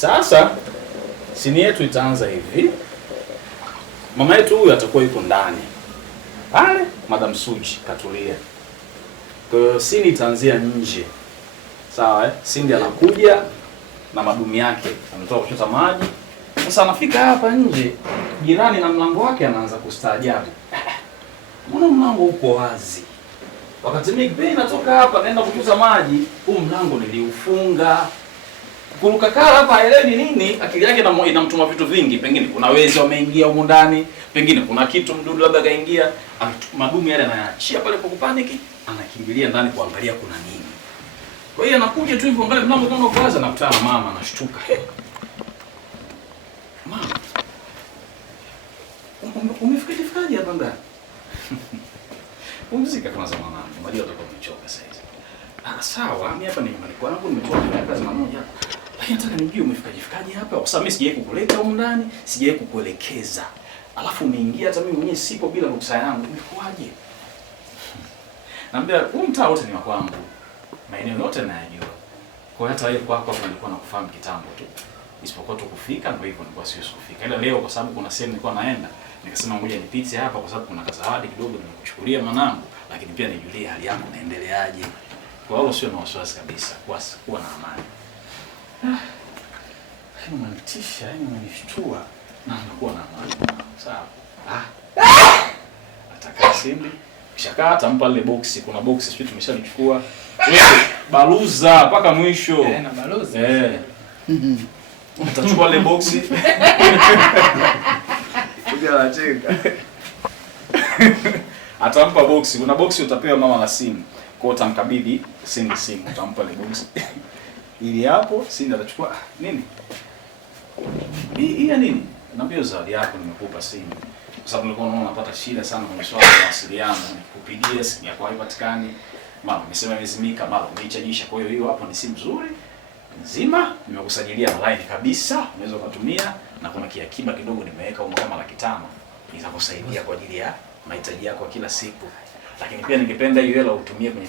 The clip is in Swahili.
Sasa sini yetu itaanza hivi. Mama yetu huyu atakuwa yuko ndani pale, Madam Suji katulia. Kwa hiyo sini itaanzia nje, sawa eh? Cindy anakuja na madumi yake, ametoka kuchota maji. Sasa anafika hapa nje, jirani na mlango wake anaanza kustaajabu. Mbona mlango uko wazi? Wakati mimi bei natoka hapa naenda kuchota maji, huu mlango niliufunga. Kuruka kala hapa haelewi nini, akili yake inamtuma vitu vingi. Pengine kuna wezi wameingia huko ndani, pengine kuna kitu mdudu labda kaingia. Madumi yale anaachia pale kwa kupaniki, anakimbilia ndani kuangalia kuna nini. Kwa hiyo anakuja tu hivyo mbele mlango kama uko wazi, anakutana na mama, anashtuka. Mama, umefikaje hapa ndani? Pumzika kwanza mwanangu, unajua utakuwa umechoka sasa hivi. Sawa, mimi hapa ni nyumbani kwangu, nimetoka kufanya kazi mara moja. Lakini nataka nijue umefikaje hapa? Kwa sababu mimi sijawahi kukuleta huko ndani, sijawahi kukuelekeza. Alafu umeingia hata mimi mwenyewe sipo bila ruhusa yangu. Imekuaje? Naambia huu mtaa wote ni wa kwangu. Maeneo yote nayajua. Kwa hiyo hata wewe kwako hapo nilikuwa nakufahamu kitambo tu. Isipokuwa tu kufika ndio hivyo, nilikuwa siwezi kufika. Ila leo kwa sababu kuna sehemu nilikuwa naenda, nikasema ngoja nipite hapa kwa sababu kuna kazawadi kidogo nimekuchukulia mwanangu, lakini pia nijulie hali yako naendeleaje. Kwa hiyo sio na wasiwasi kabisa, kuwa na amani. Unanitisha, unanishtua na nakuwa na amani. Sawa. Ataka Cindy. Kishakaa atampa ile boksi, kuna boksi sisi tumeshalichukua. Wewe baluza mpaka mwisho. Na baluza. Utachukua ile boksi. Kuja anacheka. Atampa boksi. Kuna boksi utapewa mama na simu. Kwa hiyo utamkabidhi Cindy simu, utampa ile boksi. Ili hapo Cindy atachukua nini? Hii ya nini? Naambia zawadi yako nimekupa simu. Kwa sababu nilikuwa naona unapata shida sana kwenye swala la mawasiliano, nikupigia simu yako haipatikani. Mama nimesema imezimika, mara umeichajisha. Kwa hiyo hapo ni simu nzuri. Nzima, nimekusajilia online kabisa, unaweza kutumia na kuna kiakiba kidogo nimeweka huko kama 500. Itakusaidia kwa ajili ya mahitaji yako kila siku. Lakini pia ningependa hiyo hela utumie kwenye